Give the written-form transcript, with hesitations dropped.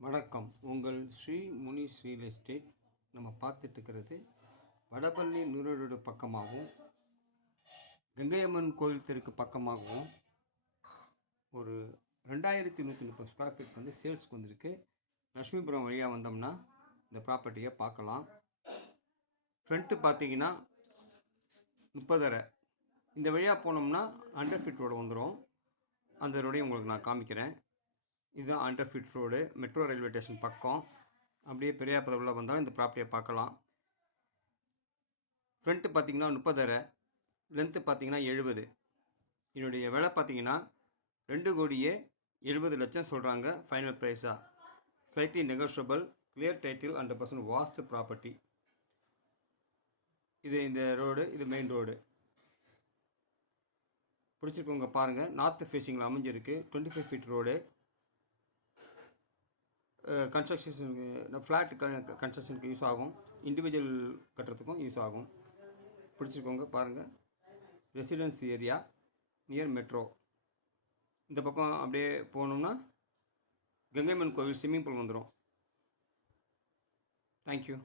வணக்கம். உங்கள் Sri Munis real estate. நம்ம பார்த்துட்ருக்கிறது வடபழனி நூறு பக்கமாகவும் கங்கையம்மன் கோயில் தெருக்கு பக்கமாகவும் ஒரு 2130 ஸ்கொயர் ஃபீட் வந்து சேல்ஸ்க்கு வந்திருக்கு. லட்சுமிபுரம் வழியாக வந்தோம்னா இந்த ப்ராப்பர்ட்டியை பார்க்கலாம். ஃப்ரண்ட்டு பார்த்தீங்கன்னா 30 அறை. இந்த வழியாக போனோம்னா 100 ஃபீட் ரோடு வந்துடும். அந்த ரோடையும் உங்களுக்கு நான் காமிக்கிறேன். இதுதான் 100 feet road, metro railway station பக்கம். அப்படியே பெரியாப்பதை உள்ள வந்தாலும் இந்த ப்ராப்பர்ட்டியை பார்க்கலாம். ஃப்ரண்ட்டு பார்த்தீங்கன்னா 30 அறை, லென்த்து பார்த்தீங்கன்னா 70. இதனுடைய விலை பார்த்தீங்கன்னா 2,70,00,000 சொல்கிறாங்க ஃபைனல் ப்ரைஸாக. Slightly negotiable, clear title 100% vastu property. இது இந்த ரோடு, இது மெயின் ரோடு. பிடிச்சிருக்கவங்க பாருங்கள். நார்த் ஃபேஸிங்கில் அமைஞ்சிருக்கு. 25 ஃபீட் ரோடு. கன்ஸ்ட்ரக்ஷனுக்கு ஃப்ளாட் கன்ஸ்ட்ரக்ஷனுக்கு யூஸ் ஆகும், இண்டிவிஜுவல் கட்டுறதுக்கும் யூஸ் ஆகும். பிடிச்சிருக்கோங்க பாருங்கள். Residence area near metro. இந்த பக்கம் அப்படியே போகணும்னா கங்கையம்மன் கோவில் ஸ்விம்மிங் பூல் வந்துடும். தேங்க்யூ.